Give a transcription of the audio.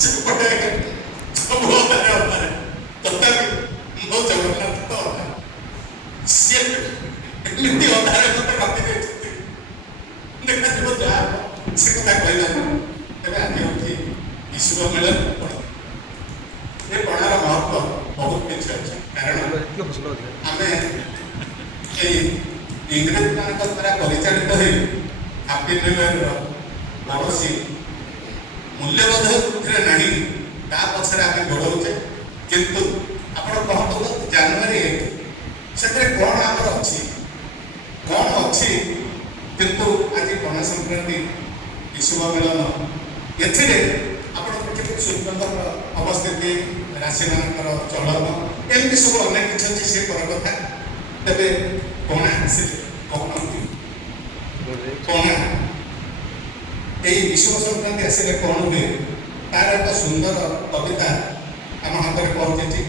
ସେପଟେ ସବୁ ଅଧାରେ ଅଧାରେ ତଥାପି ମୋ ଜଗନ୍ନାଥ ଅଧା ସିଏ ଏମିତି ଅଧାରେ ମତେ ରଖି ଦେଇଛନ୍ତି। ଦେଖାଯିବ ଯାହା ସେ କଥା କହିଲାନି। ତେବେ ଆଜି ହେଉଛି ବିଶ୍ୱ ମିଳନ ପଣା। ଏ ପଣାର ମହତ୍ଵ ବହୁତ କିଛି ଅଛି। କାରଣ ଆମେ ଏଇ ଇଂରେଜ ମାନଙ୍କ ଦ୍ୱାରା ପରିଚାଳିତ ହୋଇ ହାପି ନ୍ୟୁ ଇୟରର କୌଣସି ମୂଲ୍ୟବୋଧ ଏଥିରେ ନାହିଁ। ତା ପଛରେ ଆମେ ଗୋଡ଼ଉଛେ। କିନ୍ତୁ ଆପଣ କହନ୍ତୁ ଜାନୁଆରୀ 8 ସେଥିରେ କ'ଣ ଆମର ଅଛି, କ'ଣ ଅଛି? କିନ୍ତୁ ଆଜି ପଣା ସଂକ୍ରାନ୍ତି, ବିଶ୍ୱ ମିଳନ, ଏଥିରେ ଆପଣ ଦେଖିବେ ସୂର୍ଯ୍ୟଙ୍କର ଅବସ୍ଥିତି, ରାଶିମାନଙ୍କର ଚଳନ, ଏମିତି ସବୁ ଅନେକ କିଛି ଅଛି। ସେ ପର କଥା। ତେବେ ପଣା ଆସିଲେ କହନ୍ତି ପଣା ଏଇ ବିଶ୍ୱ ସଂକ୍ରାନ୍ତି ଆସିଲେ କ'ଣ ହୁଏ, ତାର ଏକ ସୁନ୍ଦର କବିତା ଆମ ହାତରେ ପହଞ୍ଚିଛି।